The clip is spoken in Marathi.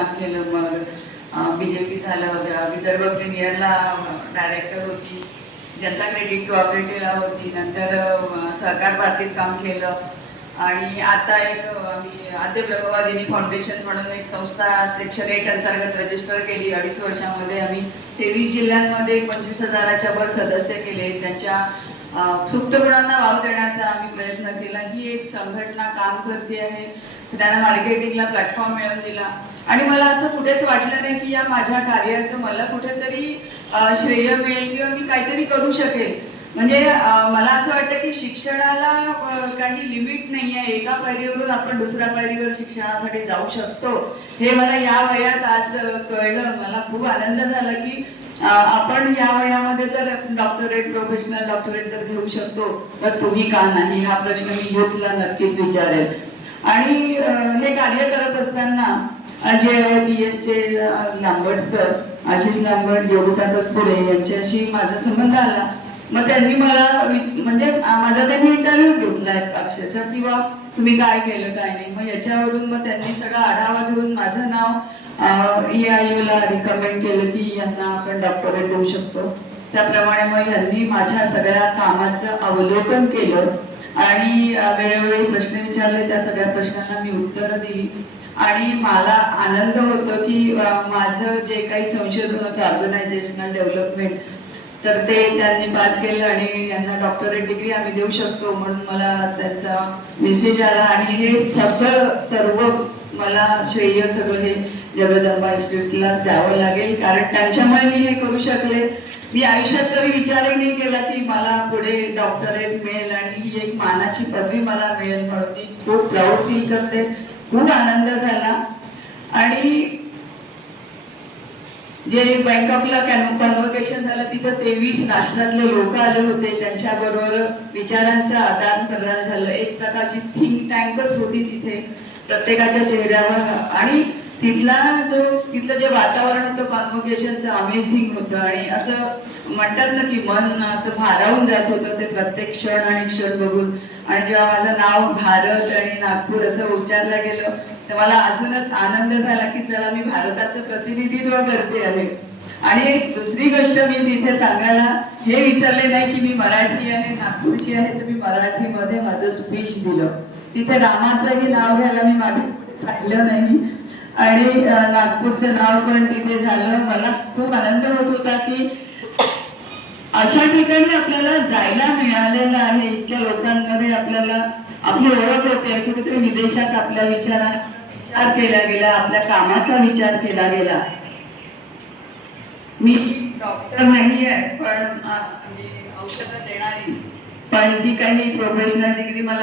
काम केलं मग बी जे पी झालं विदर्भ प्रीमियरला डायरेक्टर होती. जनता क्रेडिट कोऑपरेटिव्हला होती. नंतर सहकार भारतीत काम केलं. आणि आता एक आम्ही आद्य ब्रह्मवादिनी फाउंडेशन म्हणून एक संस्था सेक्शन एट अंतर्गत रजिस्टर केली. अडीच वर्षामध्ये आम्ही तेवीस जिल्ह्यांमध्ये पंचवीस हजाराच्या वर सदस्य केले. त्यांच्या सुप्तगुणांना सुप्त गुणांना वाव देण्याचा आम्ही प्रयत्न केला. ही एक संघटना काम करते आहे. त्यांना मार्केटिंगला प्लॅटफॉर्म मिळवून दिला. आणि मला असं कुठेच वाटलं नाही की या माझ्या कार्याचं मला कुठेतरी श्रेय मिळेल किंवा मी काहीतरी करू शकेल. म्हणजे मला असं वाटतं की शिक्षणाला काही लिमिट नाही आहे. एका पायरीवरून आपण दुसऱ्या पायरीवर शिक्षणासाठी जाऊ शकतो. हे मला या वयात आज कळलं. मला खूप आनंद झाला की आपण या वयामध्ये जर डॉक्टरेट प्रोफेशनल डॉक्टरेट जर घेऊ शकतो. तर तुम्ही का नाही? हा प्रश्न मी युथला नक्कीच विचारेल. आणि हे कार्य करत असताना जे बी एसचे लांबट सर आशिष लांबट योगिता कस्तुरे यांच्याशी माझा संबंध आला. मग त्यांनी मला म्हणजे माझा त्यांनी इंटरव्ह्यू घेतला अक्षरशः किंवा तुम्ही काय केलं काय नाही. मग याच्यावरून मग त्यांनी सगळा आढावा घेऊन माझं नाव ई आय यूला रिकमेंड केलं की यांना आपण डॉक्टरेट देऊ शकतो. त्याप्रमाणे मग यांनी माझ्या सगळ्या कामाचं अवलोकन केलं आणि वेळोवेळी प्रश्न विचारले. त्या सगळ्या प्रश्नांना मी उत्तरं दिली. आणि मला आनंद होतो की माझं जे काही संशोधन होतं ऑर्गनायझेशनल डेव्हलपमेंट तर ते त्यांनी पास केलं आणि यांना डॉक्टरेट डिग्री आम्ही देऊ शकतो म्हणून मला त्यांचा मेसेज आला. आणि हे सगळं सर्व मला श्रेय सगळं हे जगदंबा इन्स्टिट्यूटला द्यावं लागेल. कारण त्यांच्यामुळे मी हे करू शकले. मी आयुष्यात कधी विचारही नाही केला की मला पुढे डॉक्टरेट मिळेल आणि ही एक मानाची पदवी मला मिळेल म्हणून मी खूप प्राऊड फील करते. खूप आनंद झाला. आणि जे बँकॉकला कन्व्होकेशन झालं तिथं तेवीस राष्ट्रातले लोक आले होते. त्यांच्याबरोबर विचारांचं आदान प्रदान झालं. एक प्रकारची थिंक टँकच होती तिथे. प्रत्येकाच्या चेहऱ्यावर. आणि तिथला जो तिथलं जे वातावरण होतं कॉन्व्होकेशनचं अमेझिंग होतं आणि असं म्हणतात ना की मन असं भारावून जात होतं ते प्रत्येक क्षण आणि क्षण बघून. आणि जेव्हा माझं नाव भारत आणि नागपूर असं उच्चारलं गेलं तर मला अजूनच आनंद झाला की चला मी भारताचं प्रतिनिधित्व करते आहे. आणि दुसरी गोष्ट मी तिथे सांगायला हे विसरले नाही की मी मराठी आहे नागपूरची आहे तर मी मराठीमध्ये माझं स्पीच दिलं. तिथे रामाचंही नाव घ्यायला मी मागे पाहिलं नाही. आणि नागपूरचं नाव पण तिथे झालं. मला खूप आनंद होत होता की अशा ठिकाणी आपल्याला जायला मिळालेलं आहे. इतक्या लोकांमध्ये आपल्याला आपली ओळख होते. कुठेतरी विदेशात आपल्या विचारात विचार केला गेला. आपल्या कामाचा विचार केला गेला. मी डॉक्टर नाही आहे पण औषधं देणारी. पण जी काही प्रोफेशनल डिग्री मला